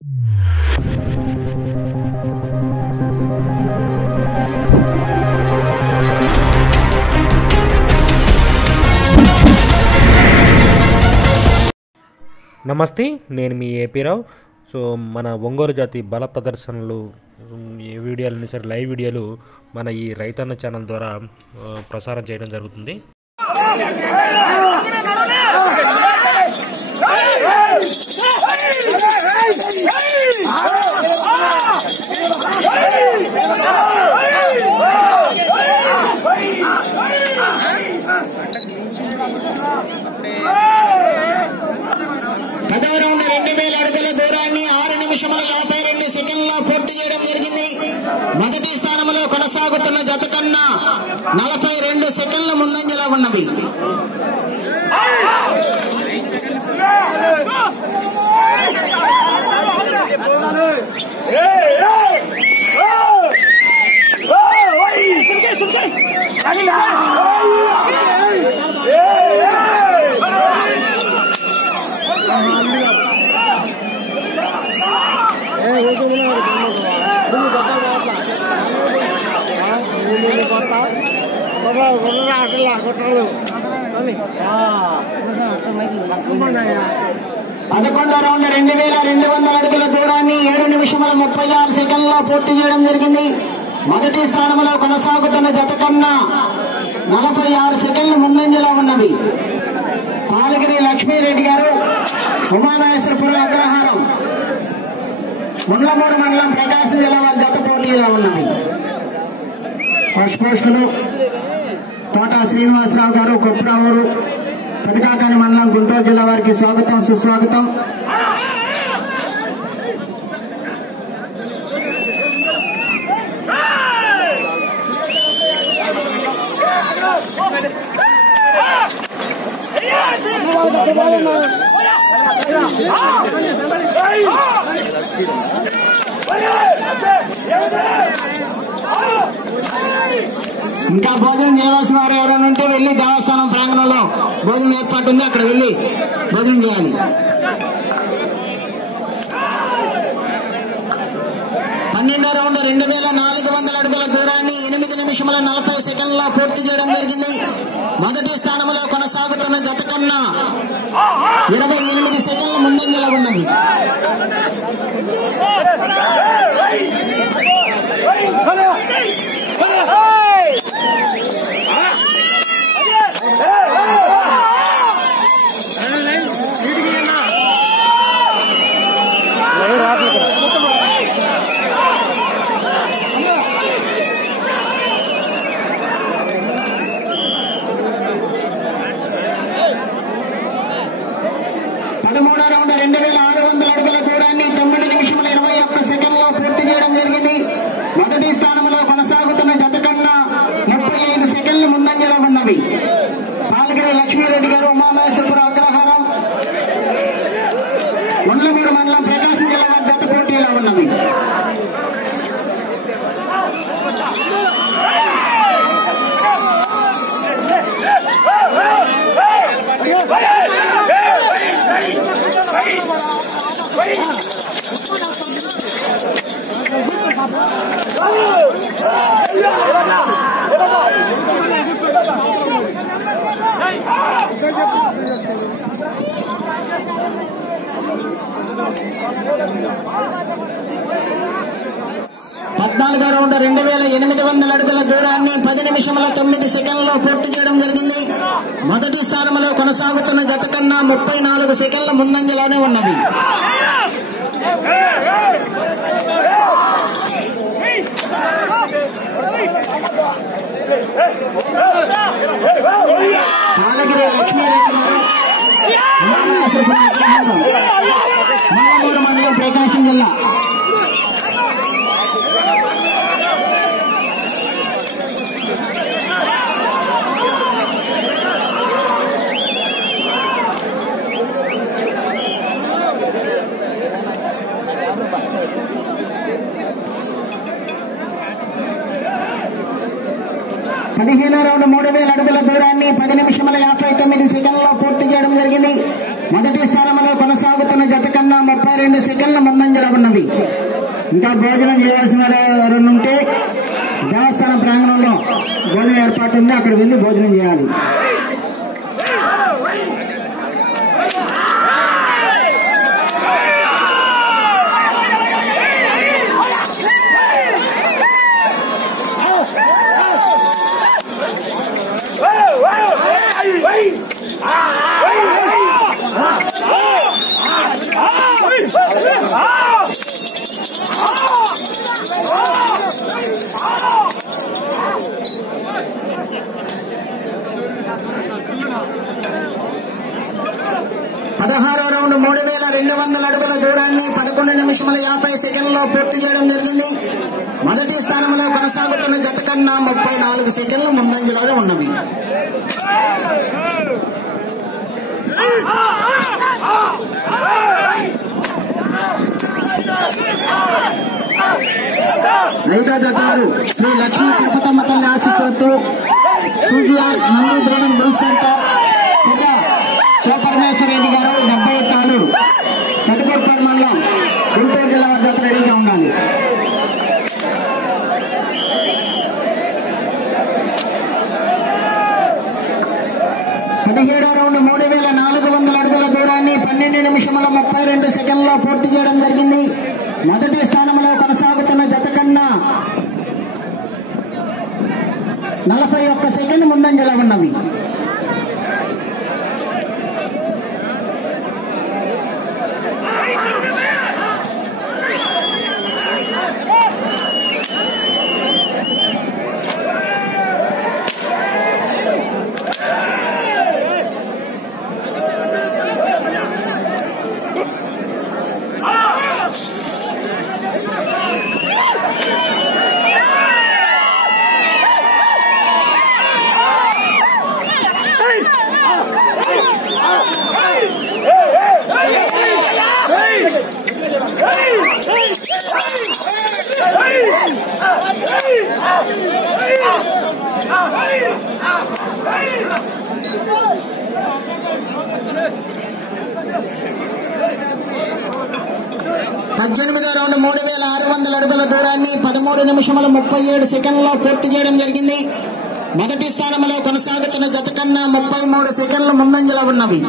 నమస్తే, నేను మీ ఏపీ రావు. సో మన ఒంగోలు జాతి బల ప్రదర్శనలు వీడియోలని సరే లైవ్ వీడియోలు మన ఈ రైతన్న ఛానల్ ద్వారా ప్రసారం చేయడం జరుగుతుంది. పదవ రౌండ్ 2000 అడుగుల దూరాన్ని 6 నిమిషముల 52 సెకండ్ల పూర్తి చేయడం జరిగింది. మొదటి స్థానంలో కొనసాగుతున్న జత కన్నా 42 సెకండ్ల ముందంజలో ఉన్నవి. పదకొండో రౌండ్ 2200 అడుగుల దూరాన్ని 7 నిమిషముల 36 సెకండ్ల పూర్తి చేయడం జరిగింది. మొదటి స్థానంలో కొనసాగుతున్న జత కన్నా 46 సెకండ్ల ముందంజలో ఉన్నవి. పాలగిరి లక్ష్మీరెడ్డి గారు, ఉమామహేశ్వరపురం అగ్రహారం, ముండ్లమూరు మండలం, ప్రకాశం జిల్లా వారి జత పోటీలో ఉన్నవి. పశుపోషకులు తోట శ్రీనివాసరావు గారు, కొప్పురావూరు, పెదకాకాని మండలం, గుంటూరు జిల్లా వారికి స్వాగతం, సుస్వాగతం. ఇంకా భోజనం చేయవలసిన వారు ఎవరైనా ఉంటే వెళ్ళి దేవస్థానం ప్రాంగణంలో భోజనం ఏర్పాటు ఉంది, అక్కడ వెళ్ళి భోజనం చేయాలి. 12వ రౌండ్ 2400 అడుగుల దూరాన్ని 8 నిమిషముల 40 సెకండ్ల పూర్తి చేయడం జరిగింది. మొదటి స్థానంలో కొనసాగుతున్న జత కన్నా 28 సెకండ్ల ముందంజలో ఉన్నది. పాలగిరి లక్ష్మీరెడ్డి గారు, ఉమామహేశ్వరపురం అగ్రహారం, ముండ్లమూరు మండలం, ప్రకాశం జిల్లా వారి జత పోటీలో ఉన్నవి. పద్నాలుగో రౌండ్ 2800 అడుగుల దూరాన్ని 10 నిమిషముల 9 సెకండ్లలో పూర్తి చేయడం జరిగింది. మొదటి స్థానంలో కొనసాగుతున్న జత కన్నా 34 సెకండ్ల ముందంజలోనే ఉన్నవి. పాలగిరి లక్ష్మీరెడ్డి గారు, ముండ్లమూరు మండలం, ప్రకాశం జిల్లా. పదిహేనో రౌండ్ 3000 అడుగుల దూరాన్ని 10 నిమిషముల 59 సెకండ్లలో పూర్తి చేయడం జరిగింది. మొదటి స్థానంలో కొనసాగుతున్న జత కన్నా 32 సెకండ్ల ముందంజలో ఉన్నవి. ఇంకా భోజనం చేయాల్సిన ఎవరైనా ఉంటే దేవస్థానం ప్రాంగణంలో భోజనం ఏర్పాటు ఉంది, అక్కడ వెళ్ళి భోజనం చేయాలి. పదహారో రౌండ్ 3200 అడుగుల దూరాన్ని 11 నిమిషముల 50 సెకండ్లలో పూర్తి చేయడం జరిగింది. మొదటి స్థానంలో కొనసాగుతున్న జత కన్నా 34 సెకండ్లు ముందంజలో ఉన్నవి. ఐదో జత వారు శ్రీ లక్ష్మీ తిరుపతమ్మ తల్లి ఆశీస్సులతో సూజిఆర్ Nandi breeding bull centre Shivaparameshwara Reddy గారు 70 తాలూరు పెదకొట్పూరు మండలం గుంటూరు జిల్లా వద్ద రెడీగా ఉండాలి. పదిహేడో రౌండ్ 3400 అడుగుల దూరాన్ని 12 నిమిషముల 32 సెకండ్లలో పూర్తి చేయడం జరిగింది. మొదటి స్థానంలో కొనసాగుతున్న జత కన్నా 41 సెకండ్ ముందంజలో ఉన్నవి. పద్దెనిమిదో రౌండ్ 3600 అడుగుల దూరాన్ని 13 నిమిషముల 37 సెకండ్లలో పూర్తి చేయడం జరిగింది. మొదటి స్థానంలో కొనసాగుతున్న జత కన్నా 33 సెకండ్లు ముందంజలో ఉన్నవి.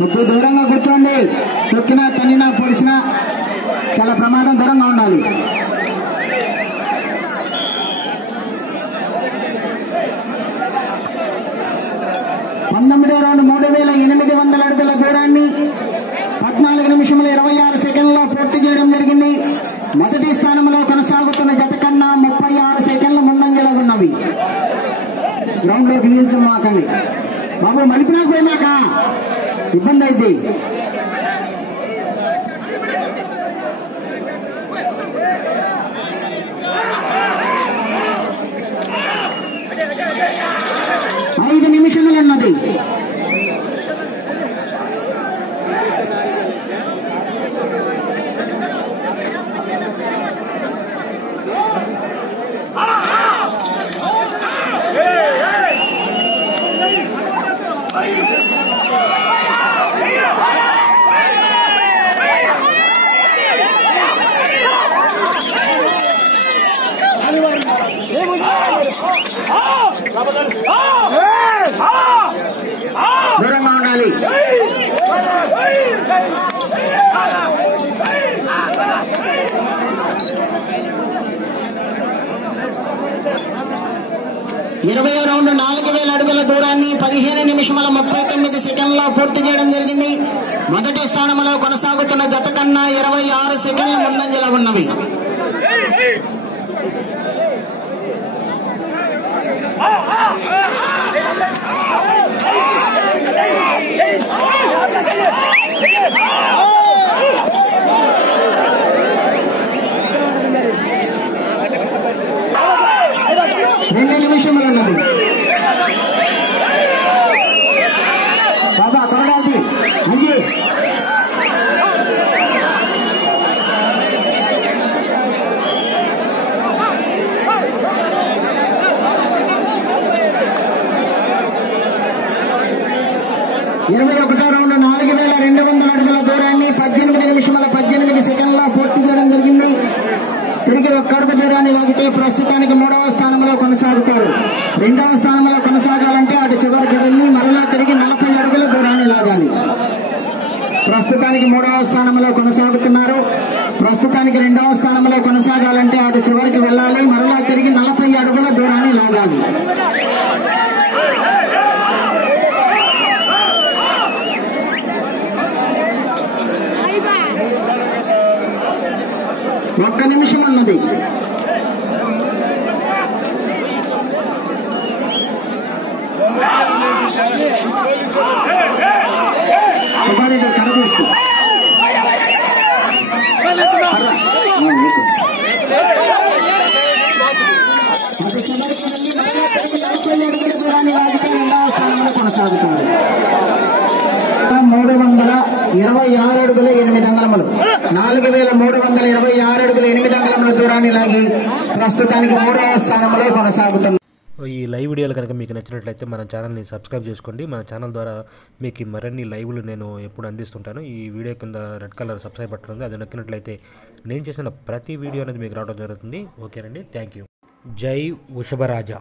కొద్ది దూరంగా కూర్చోండి. తొక్కినా తన్నినా పొడిచినా చాలా ప్రమాదం, దూరంగా ఉండాలి. పంతొమ్మిదో రౌండ్ 3800 అడుగుల దూరాన్ని 14 నిమిషముల 26 సెకండ్లలో పూర్తి చేయడం జరిగింది. మొదటి స్థానంలో కొనసాగుతున్న జత కన్నా 36 సెకండ్ల ముందంజలో ఉన్నవి. గ్రౌండ్ లోకి నిల్చమాకండి బాబు, మలిపినాకు పోయినాక ఇబ్బంది అయితే. ఐదు నిమిషములు ఉన్నది. దూరంగా ఉండాలి. 20వ రౌండ్ 4000 అడుగుల దూరాన్ని 15 నిమిషముల 39 సెకండ్లలో పూర్తి చేయడం జరిగింది. మొదటి స్థానంలో కొనసాగుతున్న జత కన్నా 26 సెకండ్ల ముందంజలో ఉన్నవి. రెండు నిమిషముల ఉన్నది. బాబా కొరడాది మంచి 21వ రౌండ్ 4200 అడుగుల దూరాన్ని 18 నిమిషముల 18 సెకండ్ల పూర్తి చేయడం జరిగింది. తిరిగి ఒక్క అడుగు దూరాన్ని లాగితే ప్రస్తుతానికి 3వ స్థానంలో కొనసాగుతారు. 2వ స్థానంలో కొనసాగాలంటే అటు చివరికి వెళ్లి మరలా తిరిగి 40 అడుగుల దూరాన్ని లాగాలి. ప్రస్తుతానికి 3వ స్థానంలో కొనసాగుతున్నారు. ప్రస్తుతానికి 2వ స్థానంలో కొనసాగాలంటే అటు చివరికి వెళ్ళాలి, మరలా తిరిగి 40 అడుగుల దూరాన్ని లాగాలి. ఒక్క నిమిషం ఉన్నది. సుబ్బారెడ్డి కడ తీసుకో. దూరాన్ని లాగితే 2వ స్థానంలో కొనసాగుతుంది. 326 అడుగుల 8 అంగుళములు 4326 అడుగుల 8 అంగుళముల దూరాన్ని లాగి ప్రస్తుతానికి 3వ స్థానంలో కొనసాగుతుంది. ఈ లైవ్ వీడియోలు కనుక మీకు నచ్చినట్లయితే మన ఛానల్ని సబ్స్క్రైబ్ చేసుకోండి. మన ఛానల్ ద్వారా మీకు మరిన్ని లైవ్లు నేను ఎప్పుడు అందిస్తుంటాను. ఈ వీడియో కింద రెడ్ కలర్ సబ్స్క్రైబ్ బటన్ ఉంది, అది నొక్కినట్లయితే నేను చేసిన ప్రతి వీడియో అనేది మీకు రావడం జరుగుతుంది. ఓకేనండి, థ్యాంక్ యూ. జై వృషభరాజ.